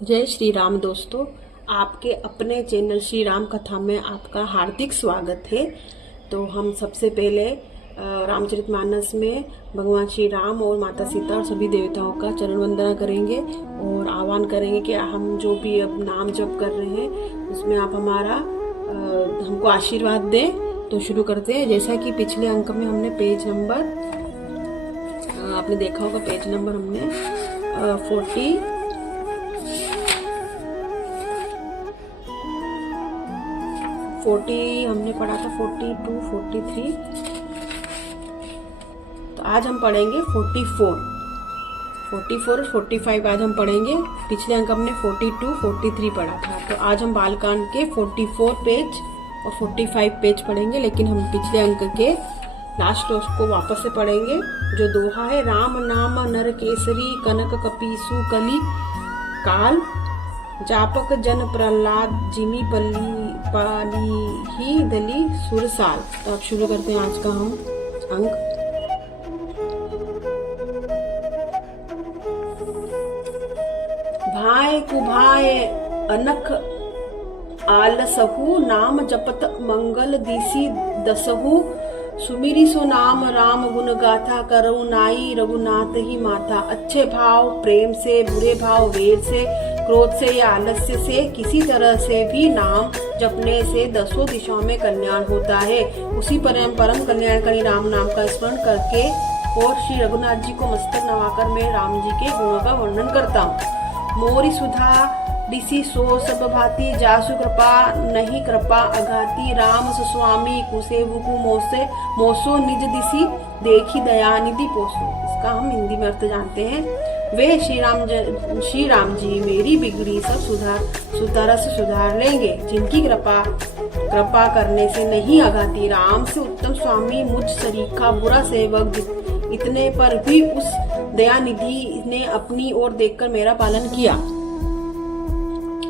जय श्री राम दोस्तों, आपके अपने चैनल श्री राम कथा में आपका हार्दिक स्वागत है। तो हम सबसे पहले रामचरितमानस में भगवान श्री राम और माता सीता और सभी देवताओं का चरण वंदना करेंगे और आह्वान करेंगे कि हम जो भी अब नाम जप कर रहे हैं उसमें आप हमारा हमको आशीर्वाद दें। तो शुरू करते हैं। जैसा कि पिछले अंक में हमने पेज नंबर आपने देखा होगा, पेज नंबर हमने 40 हमने पढ़ा था, 42, 43। तो आज हम पढ़ेंगे 44 और 45 आज हम पढ़ेंगे। पिछले अंक हमने 42, 43 पढ़ा था। तो आज हम बालकांड के 44 पेज और 45 पेज पढ़ेंगे, लेकिन हम पिछले अंक के लास्ट को वापस से पढ़ेंगे। जो दोहा है, राम नाम नर केसरी कनक कपीसु कली काल जापक जन प्रहलाद जिमी पाली ही दली सुरसाल। तो अब शुरू करते हैं आज का हम अंक। भाई कुभाए अनख आलसहु नाम जपत मंगल दिसी दसहु सुमिरी सो नाम राम गुण गाथा करऊ नाई रघुनाथ ही माथा। अच्छे भाव प्रेम से, बुरे भाव वेद से, क्रोध से या आलस्य से, किसी तरह से भी नाम जपने से दसों दिशाओं में कल्याण होता है। उसी परम कल्याणकारी राम नाम का स्मरण करके और श्री रघुनाथ जी को मस्तक नवाकर मैं राम जी के गुणों का वर्णन करता हूँ। मोरी सुधा दिसी सो सब भांति जासु कृपा नहीं कृपा अघाती। राम सुस्वामी कुसेवुकु मोसो निज दिसी देखी दयानिधि पोसो। इसका हम हिंदी में अर्थ जानते हैं। वे श्री राम जी मेरी बिगड़ी सब सुधार लेंगे, जिनकी कृपा करने से नहीं अघाती। राम से उत्तम स्वामी मुझ सरीखा बुरा सेवक, इतने पर भी उस दयानिधि ने अपनी ओर देखकर मेरा पालन किया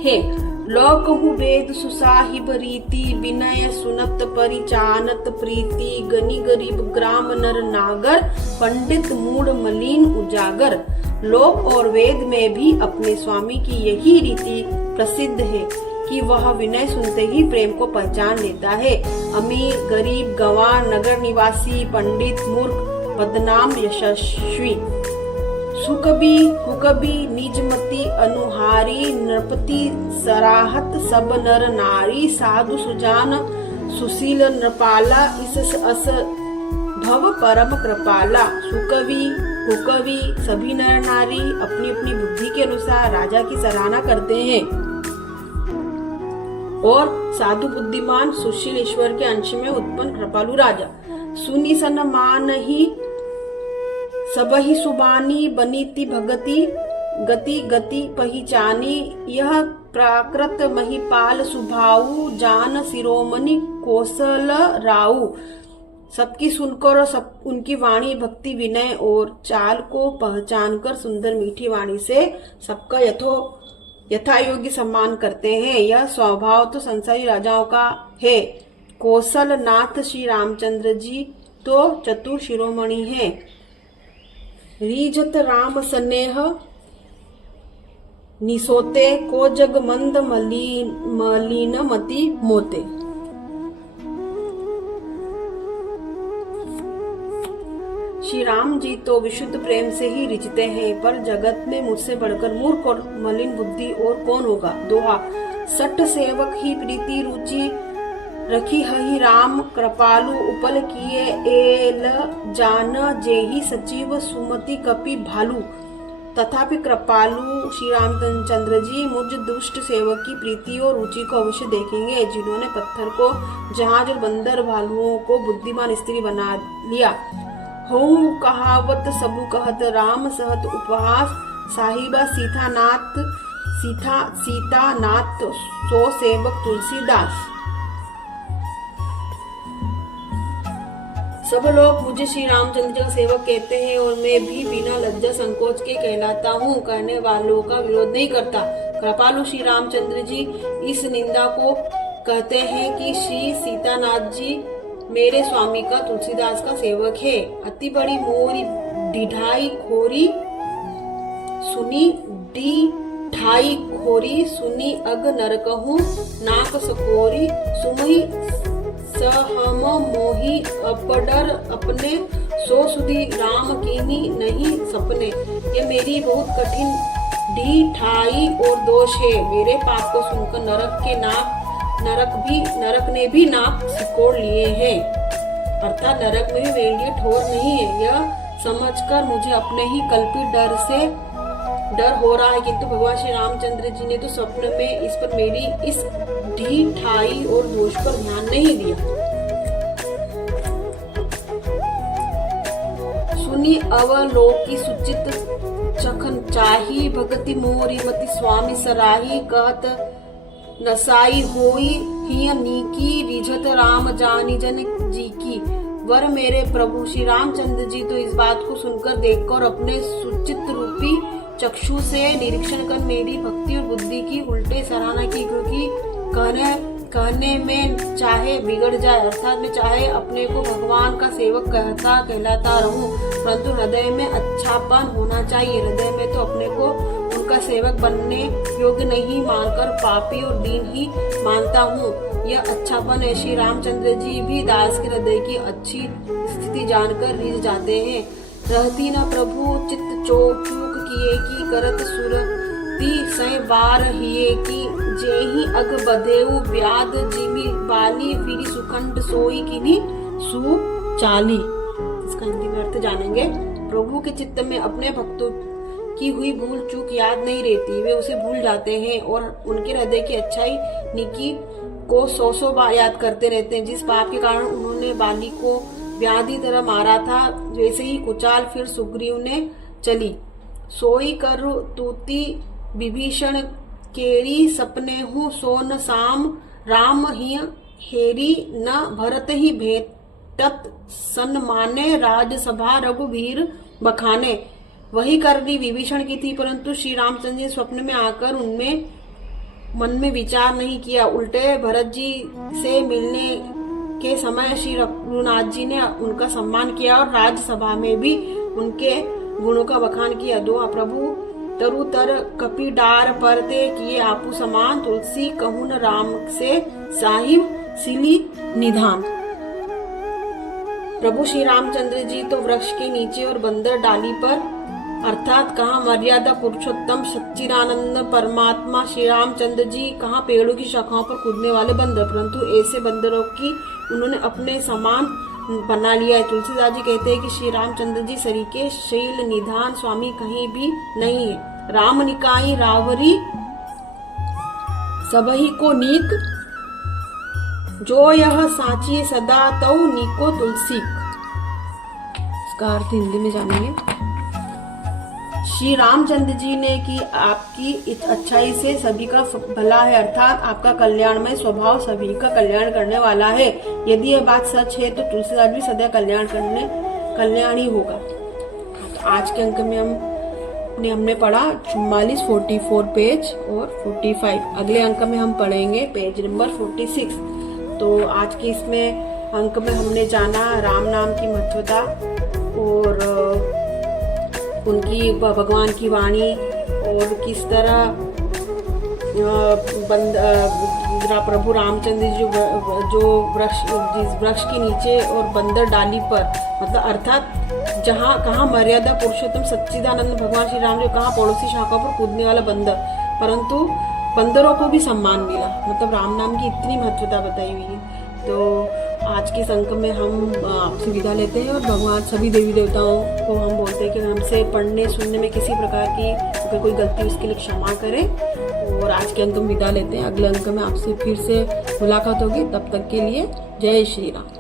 है। लोकहु वेद सुसाहिब रीति, विनय सुनत परिचानत प्रीति। गनी गरीब ग्राम नर नागर, पंडित मूढ़ मलिन उजागर। लोक और वेद में भी अपने स्वामी की यही रीति प्रसिद्ध है कि वह विनय सुनते ही प्रेम को पहचान लेता है। अमीर गरीब गंवार, नगर निवासी, पंडित मूर्ख, बदनाम यशस्वी, सुकबी कुकबी, निजमति अनुहारी, नृपति सराहत सब नर नारी। साधु सुजान सुशील नृपाला, इस अस भव परम कृपाला। सुकवि कुकवि सभी नर नारी अपनी अपनी बुद्धि के अनुसार राजा की सराहना करते हैं, और साधु बुद्धिमान सुशील ईश्वर के अंश में उत्पन्न कृपालु राजा। सुनी सन मान ही सबहि सुबानी, बनीति भगति गति गति पहिचानी। यह प्राकृत महिपाल सुभाऊ, जान शिरोमणि कौशल राऊ। सबकी सुनकर और सब उनकी वाणी भक्ति विनय और चाल को पहचान कर सुंदर मीठी वाणी से सबका यथा योग्य सम्मान करते हैं। यह स्वभाव तो संसारी राजाओं का है। कौशल नाथ श्री रामचंद्र जी तो चतुर शिरोमणि हैं। रीझत राम स्नेह निसोते, को जग मंद मलिन मति मोते। श्री राम जी तो विशुद्ध प्रेम से ही रिझते हैं, पर जगत में मुझसे बढ़कर मूर्ख और मलिन बुद्धि और कौन होगा। दोहा, सट सेवक ही प्रीति रुचि रखी हहि राम, कृपालु उपल किए एल जान जेहि सचिव सुमति कपि भालू। तथापि कृपालु श्री रामचंद्र जी मुझ दुष्ट सेवक की प्रीति और रुचि को अवश्य देखेंगे, जिन्होंने पत्थर को जहाज और बंदर भालुओं को बुद्धिमान स्त्री बना लिया। हूँ कहावत सबु कहत, राम सहत उपहास। साहिबा सीता नाथ सो सेवक तुलसीदास। सब लोग मुझे श्री रामचंद्र जी का सेवक कहते हैं, और मैं भी बिना लज्जा संकोच के कहलाता हूँ। कहने वालों का विरोध नहीं करता। कृपालु श्री रामचंद्र जी इस निंदा को कहते हैं कि श्री सीतानाथ जी मेरे स्वामी का तुलसीदास का सेवक है। अति बड़ी मोरी ढिढाई खोरी सुनी डी ठाई खोरी सुनी अग नरकहूँ नाक सकोरी सुमहि सहम मोही अपडर अपने सो सुधी राम कीनी नहीं सपने। ये मेरी बहुत कठिन ढीठाई और दोष है। मेरे पाप को सुनकर नरक ने भी नाक सिकोड़ लिए हैं। अर्थात नरक में भी मेरे लिए ठोर नहीं है। यह समझकर मुझे अपने ही कल्पित डर हो रहा है, किंतु भगवान श्री रामचंद्र जी ने तो स्वप्न में इस पर मेरी इस ढीठाई और दोष पर ध्यान नहीं दिया। सुनी अवलोकी सुचित चखन चाही भगति मोरी मति स्वामी सराही कहत नसाई होई हिय नीकी रिझत राम जानी जन जी की। वर मेरे प्रभु श्री रामचंद्र जी तो इस बात को सुनकर देखकर अपने सुचित रूपी चक्षु से निरीक्षण कर मेरी भक्ति और बुद्धि की उल्टे सराहना की, क्योंकि कहने में चाहे बिगड़ जाए, अर्थात मैं चाहे अपने को भगवान का सेवक कहलाता रहूं, परंतु हृदय में अच्छापन होना चाहिए। हृदय में तो अपने को उनका सेवक बनने योग्य नहीं मानकर पापी और दीन ही मानता हूँ। यह अच्छापन है। श्री रामचंद्र जी भी दास के हृदय की अच्छी स्थिति जानकर रिझ जाते हैं। रहती न प्रभु चित्त चूक किए की करत सुरती सै बार हिए की जेहि अग बधेऊ ब्याद जिमि बाली फिरी सुखंड सोई किनी सु चाली। इसका हिंदी में अर्थ जानेंगे। प्रभु के चित्त में अपने भक्तों की हुई भूल चूक याद नहीं रहती, वे उसे भूल जाते हैं और उनके हृदय की अच्छाई निकी को 100 बार याद करते रहते हैं। जिस पाप के कारण उन्होंने बाली को व्याधि तरह मारा था, वैसे ही कुचाल फिर सुग्रीव ने चली। सोई कर तूती विभीषण केरी सपने हूँ सोन साम राम ही हेरी न भरत ही भेटत सन्माने राजसभा रघुवीर बखाने। वही करनी विभीषण की थी, परंतु श्री रामचंद्र जी स्वप्न में आकर उनमें मन में विचार नहीं किया। उल्टे भरत जी से मिलने के समय श्री रघुनाथ जी ने उनका सम्मान किया और राज्यसभा में भी उनके गुणों का बखान किया। दो प्रभु तरु तर कपि डार परते किए आपू समान तुलसी कहून राम से साहिब सिली निधान। प्रभु श्री रामचंद्र जी तो वृक्ष के नीचे और बंदर डाली पर, अर्थात कहाँ मर्यादा पुरुषोत्तम सच्चिदानंद परमात्मा श्री रामचंद्र जी कहाँ पेड़ों की शाखाओं पर कूदने वाले बंदर, परंतु ऐसे बंदरों की उन्होंने अपने समान बना लिया है। तुलसीदास जी कहते हैं कि श्री रामचंद्र जी सरीके शील निधान स्वामी कहीं भी नहीं है। राम निकाई रावरी सबही को नीक जो यह साची सदा तौ नीको तुलसी। इसका अर्थ हिंदी में जानेंगे। श्री रामचंद्र जी ने कि आपकी अच्छाई से सभी का भला है, अर्थात आपका कल्याणमय स्वभाव सभी का कल्याण करने वाला है। यदि यह बात सच है तो तुलसीदास भी सदा कल्याण ही होगा। तो आज के अंक में हमने पढ़ा 44, 44 पेज और 45। अगले अंक में हम पढ़ेंगे पेज नंबर 46। तो आज के इसमें अंक में हमने जाना राम नाम की महत्वता और उनकी भगवान की वाणी और किस तरह प्रभु रामचंद्र जी जो वृक्ष के नीचे और बंदर डाली पर, मतलब अर्थात कहाँ मर्यादा पुरुषोत्तम सच्चिदानंद भगवान श्री राम जो कहाँ पड़ोसी शाखा पर कूदने वाला बंदर, परंतु बंदरों को भी सम्मान मिला। मतलब राम नाम की इतनी महत्वता बताई हुई है। तो आज के अंक में हम आपसे विदा लेते हैं और भगवान सभी देवी देवताओं को हम बोलते हैं कि हमसे पढ़ने सुनने में किसी प्रकार की अगर कोई गलती उसके लिए क्षमा करें। और आज के अंक में विदा लेते हैं। अगले अंक में आपसे फिर से मुलाकात होगी। तब तक के लिए जय श्री राम।